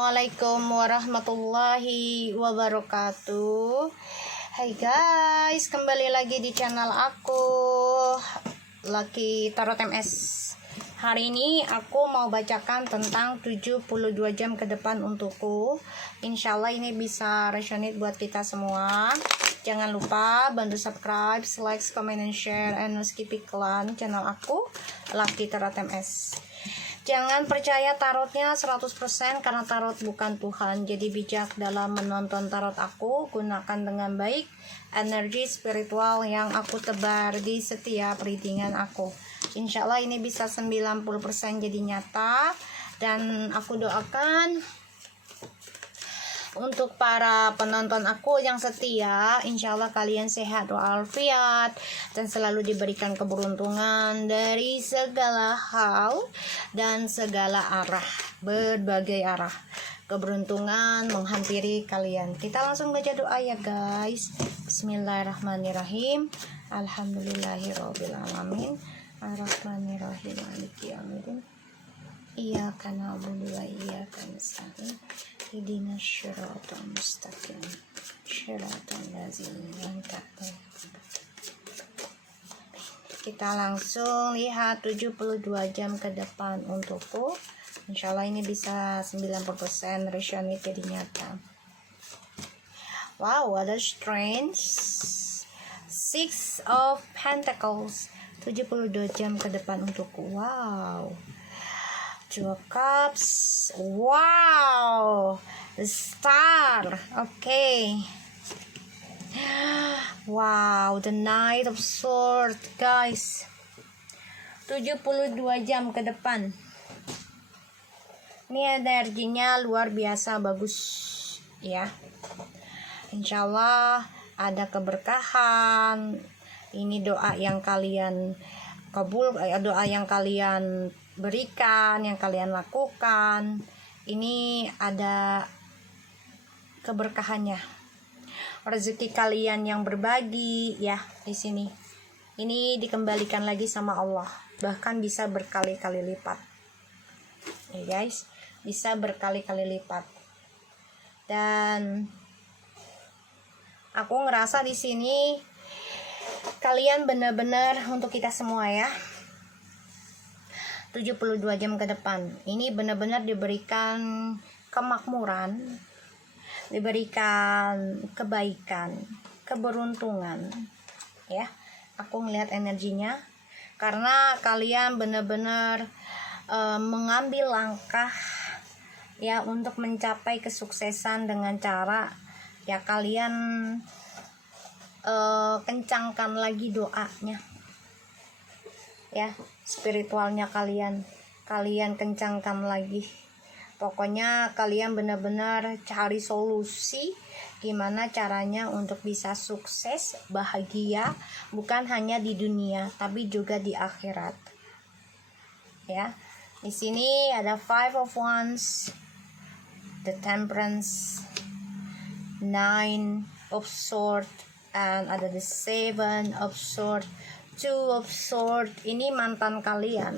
Assalamualaikum warahmatullahi wabarakatuh. Hai guys, kembali lagi di channel aku Lucky Tarot MS. Hari ini aku mau bacakan tentang 72 jam ke depan untukku. Insya Allah ini bisa resonate buat kita semua. Jangan lupa bantu subscribe, like, comment, and share, and skip iklan channel aku Lucky Tarot MS. Jangan percaya tarotnya 100% karena tarot bukan Tuhan. Jadi bijak dalam menonton tarot aku. Gunakan dengan baik energi spiritual yang aku tebar di setiap readingan aku. Insya Allah ini bisa 90% jadi nyata. Dan aku doakan untuk para penonton aku yang setia, insya Allah kalian sehat walafiat dan selalu diberikan keberuntungan dari segala hal dan segala arah, berbagai arah. Keberuntungan menghampiri kalian. Kita langsung baca doa ya guys. Bismillahirrahmanirrahim. Alhamdulillahirabbil alamin. Arrahmanirrahim. Maliki yaumiddin. Iyyaka na'budu wa iyyaka nasta'in. Ihdinas shiratal mustaqim. Shiratal ladzina an'amta 'alaihim. Kita langsung lihat 72 jam ke depan untukku. Insyaallah ini bisa 90% resonate jadi nyata. Wow, ada strange. Six of Pentacles. 72 jam ke depan untukku. Wow. Two of Cups. Wow, the Star. Okay. Wow, the Knight of Swords, guys. 72 jam ke depan. Ini energinya luar biasa bagus ya. Insya Allah ada keberkahan. Ini doa yang kalian kabul, doa yang kalian berikan, yang kalian lakukan, ini ada keberkahannya. Rezeki kalian yang berbagi ya di sini. Ini dikembalikan lagi sama Allah, bahkan bisa berkali-kali lipat. Ya guys, bisa berkali-kali lipat. Dan aku ngerasa di sini kalian benar-benar untuk kita semua ya. 72 jam ke depan ini benar-benar diberikan kemakmuran, diberikan kebaikan, keberuntungan ya. Aku ngelihat energinya karena kalian benar-benar mengambil langkah ya untuk mencapai kesuksesan dengan cara ya kalian kencangkan lagi doanya ya, spiritualnya kalian kencangkan lagi. Pokoknya kalian benar-benar cari solusi gimana caranya untuk bisa sukses, bahagia, bukan hanya di dunia tapi juga di akhirat. Ya. Di sini ada Five of Wands, the Temperance, Nine of Swords, and ada the Seven of Swords, Two of Swords. Ini mantan kalian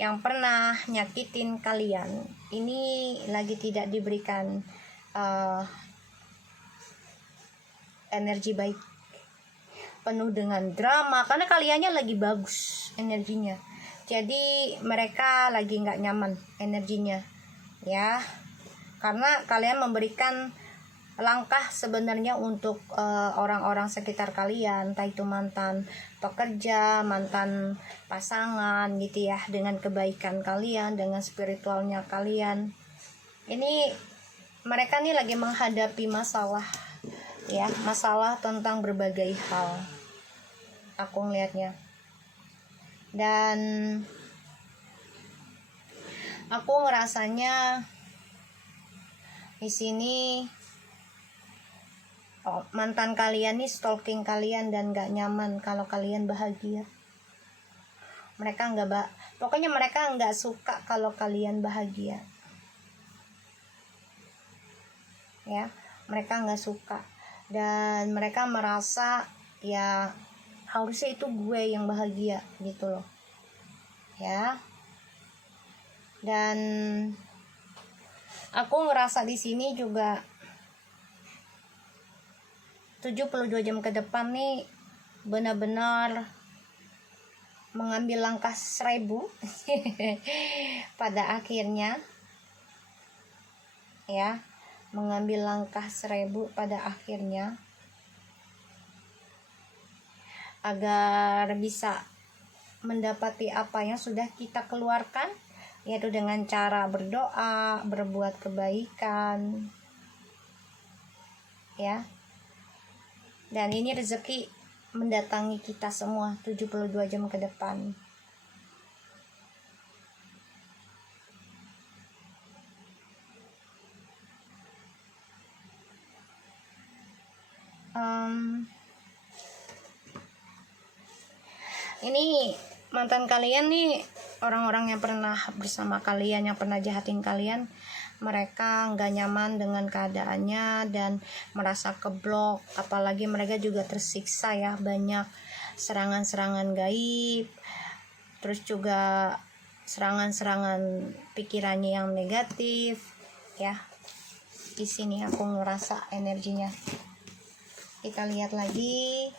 yang pernah nyakitin kalian. Ini lagi tidak diberikan energi baik, penuh dengan drama karena kaliannya lagi bagus energinya. Jadi mereka lagi nggak nyaman energinya ya, karena kalian memberikan langkah sebenarnya untuk orang-orang sekitar kalian, entah itu mantan pekerja, mantan pasangan gitu ya, dengan kebaikan kalian, dengan spiritualnya kalian. Ini mereka nih lagi menghadapi masalah ya, masalah tentang berbagai hal. Aku ngelihatnya. Dan aku ngerasanya di sini mantan kalian nih stalking kalian dan gak nyaman kalau kalian bahagia. Mereka pokoknya mereka gak suka kalau kalian bahagia ya, mereka gak suka. Dan mereka merasa ya harusnya itu gue yang bahagia gitu loh ya. Dan Aku ngerasa di sini juga 72 jam ke depan nih benar-benar mengambil langkah 1000 pada akhirnya ya, mengambil langkah 1000 pada akhirnya agar bisa mendapati apa yang sudah kita keluarkan, yaitu dengan cara berdoa, berbuat kebaikan ya. Dan ini rezeki mendatangi kita semua 72 jam ke depan. Ini mantan kalian nih, orang-orang yang pernah bersama kalian, yang pernah jahatin kalian, mereka nggak nyaman dengan keadaannya dan merasa keblok. Apalagi mereka juga tersiksa ya, banyak serangan-serangan gaib, terus juga serangan-serangan pikirannya yang negatif ya. Di sini aku ngerasa energinya. Kita lihat lagi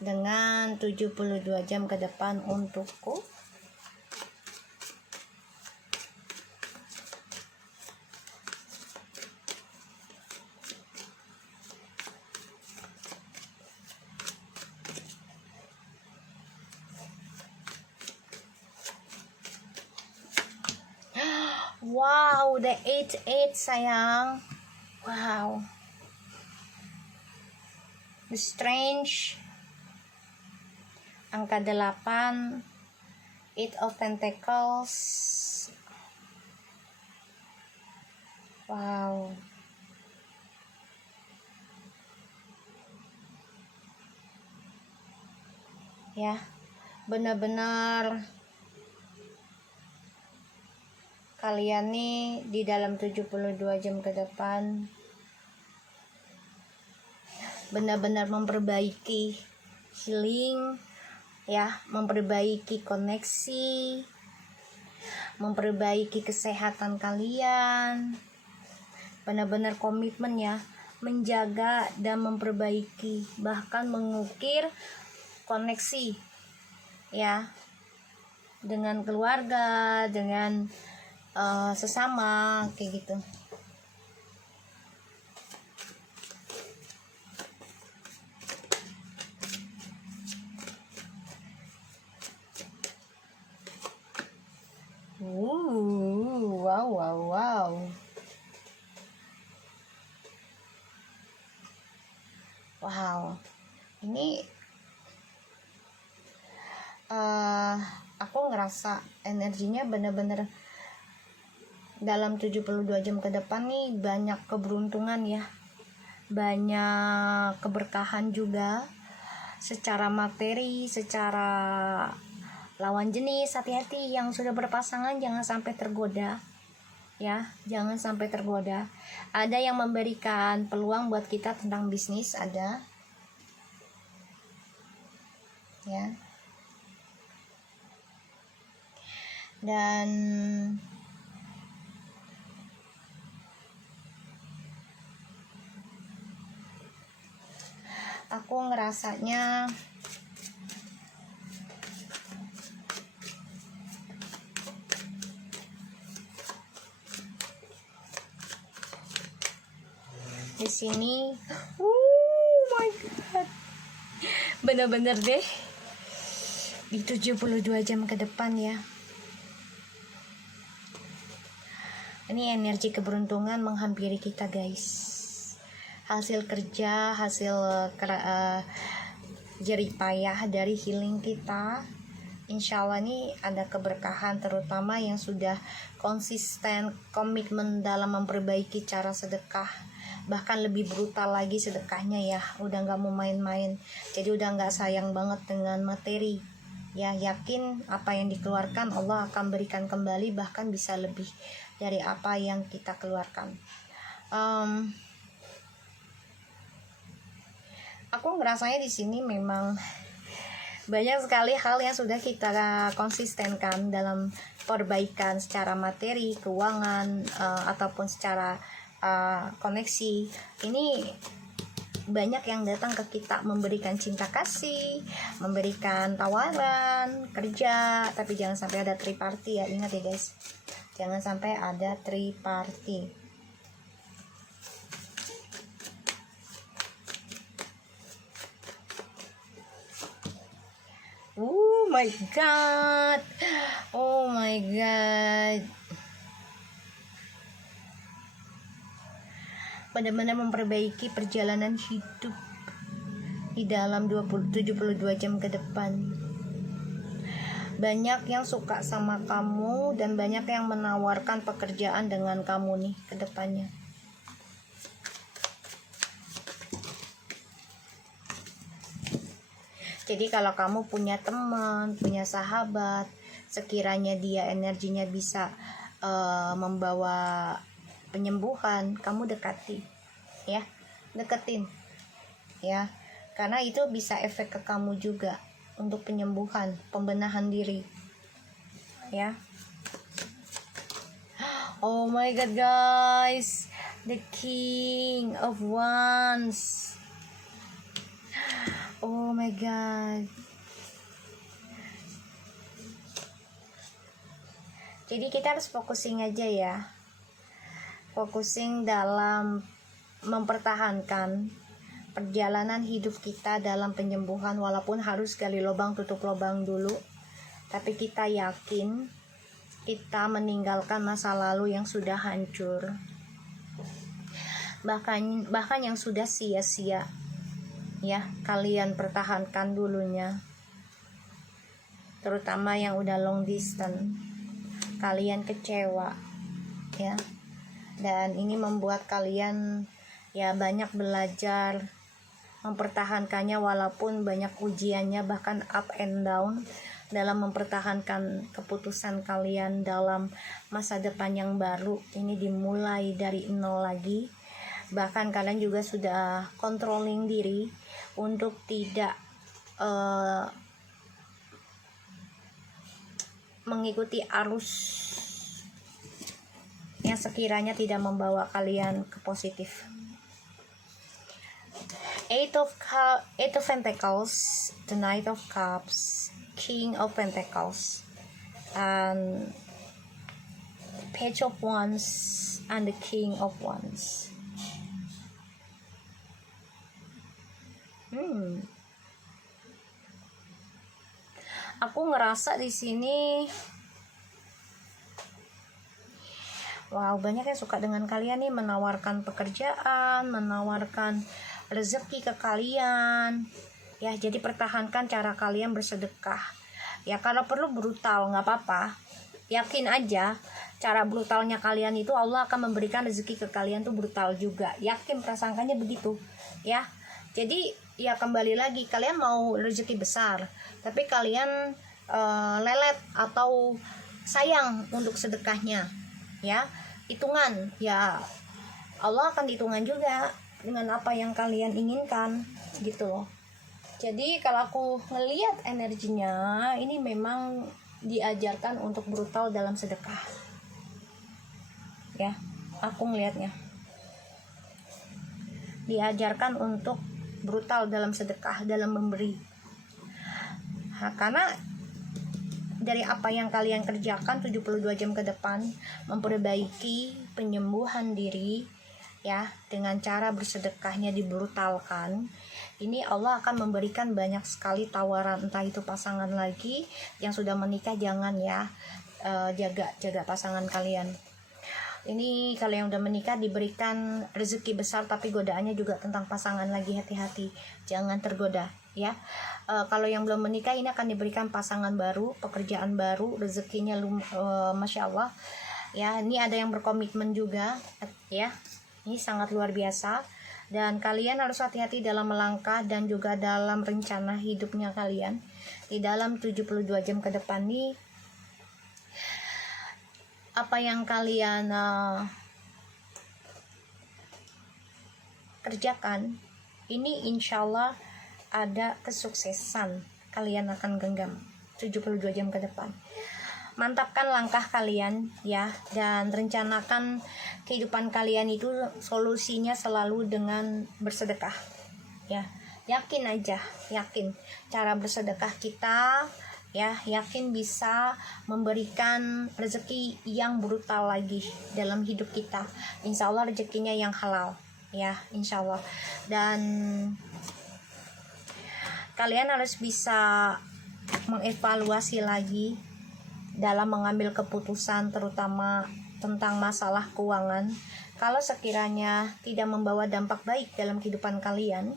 dengan 72 jam ke depan untukku. Wow, the 88 sayang. Wow. The Strange, angka 8, 8 of Pentacles. Wow. Ya, benar-benar kalian nih di dalam 72 jam ke depan benar-benar memperbaiki healing ya, memperbaiki koneksi, memperbaiki kesehatan kalian, benar-benar komitmen ya, menjaga dan memperbaiki, bahkan mengukir koneksi ya dengan keluarga, dengan sesama kayak gitu. Wow. Wow. Ini aku ngerasa energinya bener-bener dalam 72 jam ke depan nih banyak keberuntungan ya, banyak keberkahan juga secara materi, secara lawan jenis. Hati-hati yang sudah berpasangan, jangan sampai tergoda ya, jangan sampai tergoda. Ada yang memberikan peluang buat kita tentang bisnis, ada ya. Dan aku ngerasanya di sini, oh my god, bener-bener deh di 72 jam ke depan ya. Ini energi keberuntungan menghampiri kita guys. Hasil kerja, hasil jerih payah dari healing kita, insya Allah nih ada keberkahan, terutama yang sudah konsisten komitmen dalam memperbaiki cara sedekah, bahkan lebih brutal lagi sedekahnya ya, udah nggak mau main-main, jadi udah nggak sayang banget dengan materi ya. Yakin apa yang dikeluarkan Allah akan berikan kembali, bahkan bisa lebih dari apa yang kita keluarkan. Aku ngerasanya di sini memang Banyak sekali hal yang sudah kita konsistenkan dalam perbaikan secara materi, keuangan, ataupun secara koneksi. Ini banyak yang datang ke kita memberikan cinta kasih, memberikan tawaran kerja, tapi jangan sampai ada triparty ya. Ingat ya guys, jangan sampai ada triparty. Oh my god, oh my god, benar-benar memperbaiki perjalanan hidup di dalam 72 jam ke depan. Banyak yang suka sama kamu dan banyak yang menawarkan pekerjaan dengan kamu nih ke depannya. Jadi kalau kamu punya teman, punya sahabat, sekiranya dia energinya bisa membawa penyembuhan, kamu dekati, ya, deketin, ya, karena itu bisa efek ke kamu juga untuk penyembuhan, pembenahan diri, ya. Oh my god guys, the King of Wands. Oh my god. Jadi kita harus focusing aja ya. Focusing dalam mempertahankan perjalanan hidup kita dalam penyembuhan, walaupun harus gali lubang tutup lubang dulu. Tapi kita yakin kita meninggalkan masa lalu yang sudah hancur. Bahkan yang sudah sia-sia. Ya, kalian pertahankan dulunya, terutama yang udah long distance. Kalian kecewa, ya, dan ini membuat kalian ya banyak belajar mempertahankannya, walaupun banyak ujiannya, bahkan up and down dalam mempertahankan keputusan kalian dalam masa depan yang baru. Ini dimulai dari nol lagi. Bahkan kalian juga sudah controlling diri untuk tidak mengikuti arus yang sekiranya tidak membawa kalian ke positif. Eight of Pentacles, the Knight of Cups, King of Pentacles, and Page of Wands, and the King of Wands. Aku ngerasa di sini, wow, banyak yang suka dengan kalian nih, menawarkan pekerjaan, menawarkan rezeki ke kalian. Ya, jadi pertahankan cara kalian bersedekah. Ya, kalau perlu brutal nggak apa-apa. Yakin aja cara brutalnya kalian itu Allah akan memberikan rezeki ke kalian tuh brutal juga. Yakin, prasangkanya begitu, ya. Jadi ya kembali lagi, kalian mau rezeki besar, tapi kalian lelet atau sayang untuk sedekahnya, ya. Hitungan, ya Allah akan hitungan juga dengan apa yang kalian inginkan, gitu loh. Jadi kalau aku ngelihat energinya, ini memang diajarkan untuk brutal dalam sedekah, ya. Aku ngelihatnya diajarkan untuk brutal dalam sedekah, dalam memberi. Karena dari apa yang kalian kerjakan 72 jam ke depan, memperbaiki penyembuhan diri, ya, dengan cara bersedekahnya dibrutalkan, ini Allah akan memberikan banyak sekali tawaran. Entah itu pasangan lagi yang sudah menikah, jangan ya, jaga pasangan kalian. Ini kalau yang udah menikah diberikan rezeki besar, tapi godaannya juga tentang pasangan lagi, hati-hati, jangan tergoda, ya. Kalau yang belum menikah, ini akan diberikan pasangan baru, pekerjaan baru, rezekinya masya Allah, ya. Ini ada yang berkomitmen juga, ya. Ini sangat luar biasa, dan kalian harus hati-hati dalam melangkah dan juga dalam rencana hidupnya kalian di dalam 72 jam ke depan nih. Apa yang kalian kerjakan ini insya Allah ada kesuksesan, kalian akan genggam 72 jam ke depan. Mantapkan langkah kalian ya, dan rencanakan kehidupan kalian itu solusinya selalu dengan bersedekah ya. Yakin aja, yakin cara bersedekah kita ya, yakin bisa memberikan rezeki yang brutal lagi dalam hidup kita. Insya Allah rezekinya yang halal ya, insya Allah. Dan kalian harus bisa mengevaluasi lagi dalam mengambil keputusan, terutama tentang masalah keuangan. Kalau sekiranya tidak membawa dampak baik dalam kehidupan kalian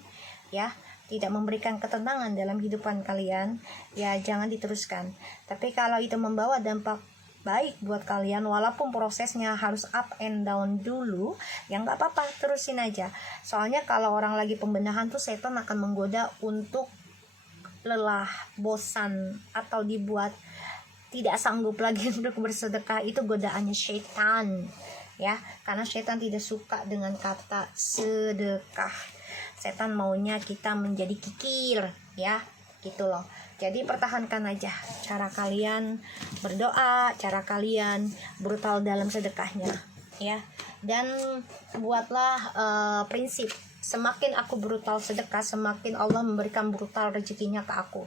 ya, tidak memberikan ketenangan dalam kehidupan kalian, ya jangan diteruskan. Tapi kalau itu membawa dampak baik buat kalian, walaupun prosesnya harus up and down dulu, ya nggak apa-apa, terusin aja. Soalnya kalau orang lagi pembenahan tuh setan akan menggoda untuk lelah, bosan, atau dibuat tidak sanggup lagi untuk bersedekah. Itu godaannya setan ya, karena setan tidak suka dengan kata sedekah. Setan maunya kita menjadi kikir ya, gitu loh. Jadi pertahankan aja cara kalian berdoa, cara kalian brutal dalam sedekahnya ya. Dan buatlah prinsip, semakin aku brutal sedekah, semakin Allah memberikan brutal rezekinya ke aku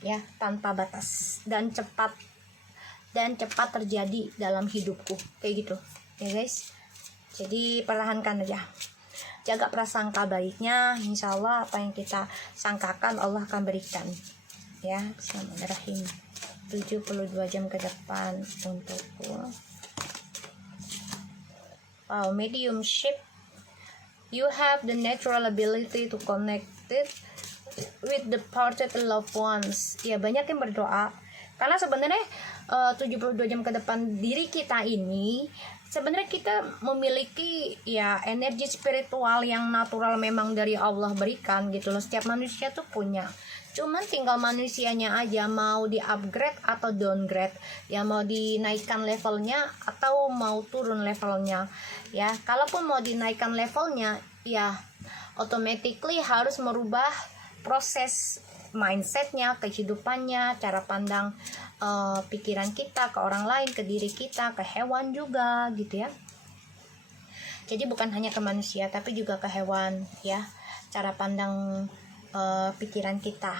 ya, tanpa batas dan cepat terjadi dalam hidupku, kayak gitu ya guys. Jadi pertahankan aja, jaga prasangka baiknya, insya Allah apa yang kita sangkakan Allah akan berikan ya. Bismillahirrahmanirrahim. 72 jam ke depan untukku. Mediumship. You have the natural ability to connect it with the parted loved ones. Ya, banyak yang berdoa karena sebenarnya 72 jam ke depan diri kita ini sebenarnya kita memiliki ya energi spiritual yang natural, memang dari Allah berikan gitu loh. Setiap manusia tuh punya, cuman tinggal manusianya aja mau di upgrade atau downgrade ya, mau dinaikkan levelnya atau mau turun levelnya ya. Kalaupun mau dinaikkan levelnya ya automatically harus merubah proses mindsetnya, kehidupannya, cara pandang pikiran kita ke orang lain, ke diri kita, ke hewan juga gitu ya. Jadi bukan hanya ke manusia tapi juga ke hewan ya, cara pandang pikiran kita.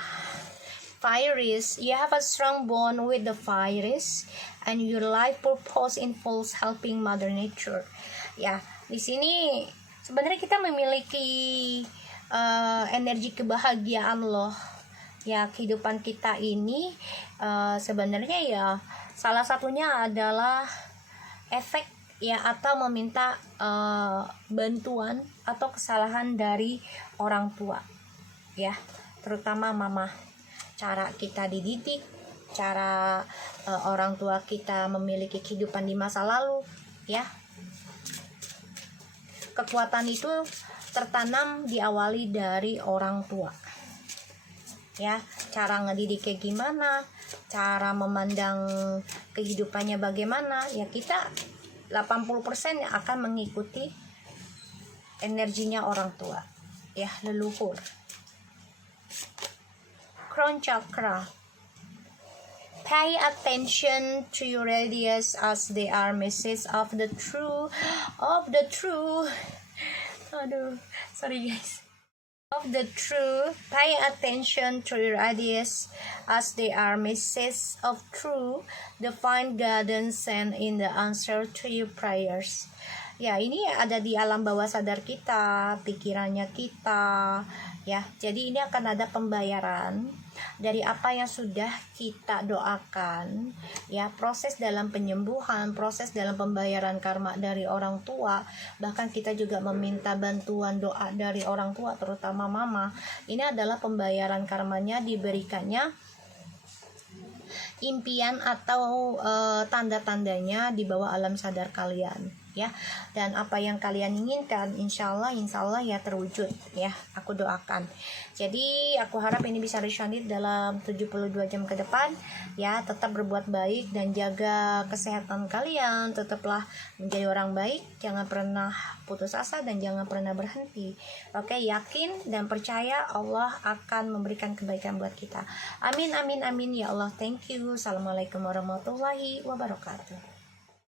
Virus, you have a strong bond with the virus and your life purpose involves helping Mother Nature. Ya, di sini sebenarnya kita memiliki energi kebahagiaan loh. Ya, kehidupan kita ini sebenarnya ya salah satunya adalah efek ya, atau meminta bantuan atau kesalahan dari orang tua ya, terutama mama. Cara kita dididik, cara orang tua kita memiliki kehidupan di masa lalu ya. Kekuatan itu tertanam diawali dari orang tua ya. Cara ngedidik kayak gimana, cara memandang kehidupannya bagaimana ya, kita 80% akan mengikuti energinya orang tua ya, leluhur. Crown chakra. Pay attention to your radius as they are messages of the true. Aduh, sorry guys. Of the truth, pay attention to your ideas as they are messages of true, divine guidance and in the answer to your prayers. Ya, ini ada di alam bawah sadar kita, pikirannya kita ya. Jadi ini akan ada pembayaran dari apa yang sudah kita doakan ya, proses dalam penyembuhan, proses dalam pembayaran karma dari orang tua. Bahkan kita juga meminta bantuan doa dari orang tua, terutama mama. Ini adalah pembayaran karmanya, diberikannya impian atau tanda-tandanya di bawah alam sadar kalian ya. Dan apa yang kalian inginkan insya Allah ya terwujud ya, aku doakan. Jadi aku harap ini bisa resonate dalam 72 jam ke depan ya. Tetap berbuat baik dan jaga kesehatan kalian, tetaplah menjadi orang baik, jangan pernah putus asa dan jangan pernah berhenti. Oke, yakin dan percaya Allah akan memberikan kebaikan buat kita. Amin amin amin ya Allah. Thank you. Assalamualaikum warahmatullahi wabarakatuh.